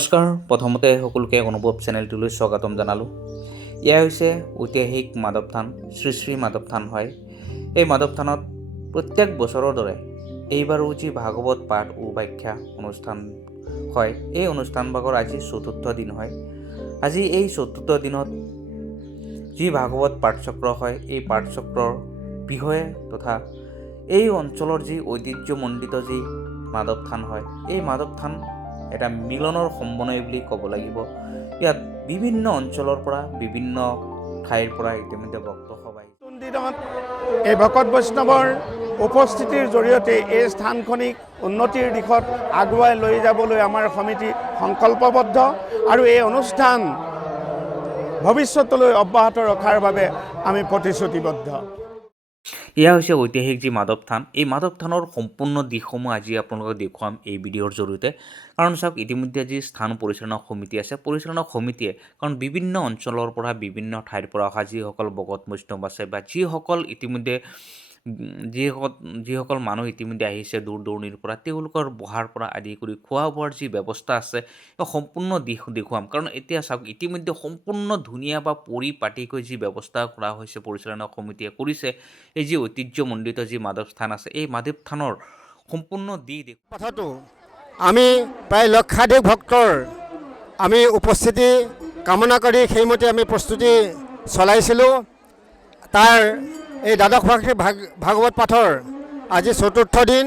নমস্কাৰ। প্ৰথমতে সকলোকে অনুভৱ চেনেলটোলৈ স্বাগতম জনালোঁ। এয়া হৈছে ঐতিহাসিক মাধৱ থান, শ্ৰী শ্ৰী মাধৱ থান হয়। এই মাধৱ থানত প্ৰত্যেক বছৰৰ দৰে এইবাৰো যি ভাগৱত পাঠ ও ব্যাখ্যা অনুষ্ঠান হয়, এই অনুষ্ঠানভাগৰ আজি ৪ৰ্থ দিন হয়। আজি এই ৪ৰ্থ দিনত যি ভাগৱত পাঠচক্ৰ হয়, এই পাঠচক্ৰৰ বিষয়ে তথা এই অঞ্চলৰ যি ঐতিহ্যমণ্ডিত যি মাধৱ থান হয়, এই মাধৱ থান এটা মিলনৰ সমন্বয় বুলি ক'ব লাগিব। ইয়াত বিভিন্ন অঞ্চলৰ পৰা বিভিন্ন ঠাইৰ পৰা ইতিমধ্যে ভক্ত সবাই এই ভকত বৈষ্ণৱৰ উপস্থিতিৰ জৰিয়তে এই স্থানখনিক উন্নতিৰ দিশত আগুৱাই লৈ যাবলৈ আমাৰ সমিতি সংকল্পবদ্ধ আৰু এই অনুষ্ঠান ভৱিষ্যতলৈ অব্যাহত ৰখাৰ বাবে আমি প্ৰতিশ্ৰুতিবদ্ধ। এয়া হৈছে ঐতিহাসিক যি মাধৱ থান। এই মাধৱ থানৰ সম্পূৰ্ণ দিশসমূহ আজি আপোনালোকক দেখুৱাম এই ভিডিঅ'ৰ জৰিয়তে। কাৰণ চাওক, ইতিমধ্যে যি স্থান পৰিচালনা সমিতি আছে, পৰিচালনা সমিতিয়ে কাৰণ বিভিন্ন অঞ্চলৰ পৰা বিভিন্ন ঠাইৰ পৰা অহা যিসকল ভকত বৈষ্ণৱ আছে বা যিসকল ইতিমধ্যে যিসকল মানুহ ইতিমধ্যে আহিছে দূৰ দূৰণিৰ পৰা, তেওঁলোকৰ বহাৰ পৰা আদি কৰি খোৱা বোৱাৰ যি ব্যৱস্থা আছে, সম্পূৰ্ণ দিশ দেখুৱাম। কাৰণ এতিয়া চাওক, ইতিমধ্যে সম্পূৰ্ণ ধুনীয়া বা পৰিপাটিকৈ যি ব্যৱস্থা কৰা হৈছে, পৰিচালনা সমিতিয়ে কৰিছে, এই যি ঐতিহ্যমণ্ডিত যি মাধৱ স্থান আছে, এই মাধৱ থানৰ সম্পূৰ্ণ কথাটো আমি প্ৰায় লক্ষাধিক ভক্তৰ আমি উপস্থিতি কামনা কৰি সেইমতে আমি প্ৰস্তুতি চলাইছিলোঁ। তাৰ এই দ্বাদশ ভাগৱত পাঠৰ আজি ৪ৰ্থ দিন।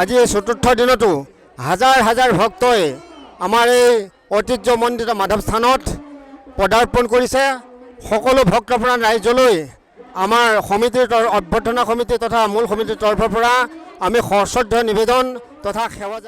আজি এই ৪ৰ্থ দিনতো হাজাৰ হাজাৰ ভক্তই আমাৰ এই ঐতিহ্যমণ্ডিত মাধৱ স্থানত পদাৰ্পণ কৰিছে। সকলো ভক্তপ্ৰাণ ৰাইজলৈ আমাৰ সমিতিৰ অভ্যৰ্থনা সমিতি তথা মূল সমিতিৰ তৰফৰ পৰা আমি সশ্ৰদ্ধ নিবেদন তথা সেৱা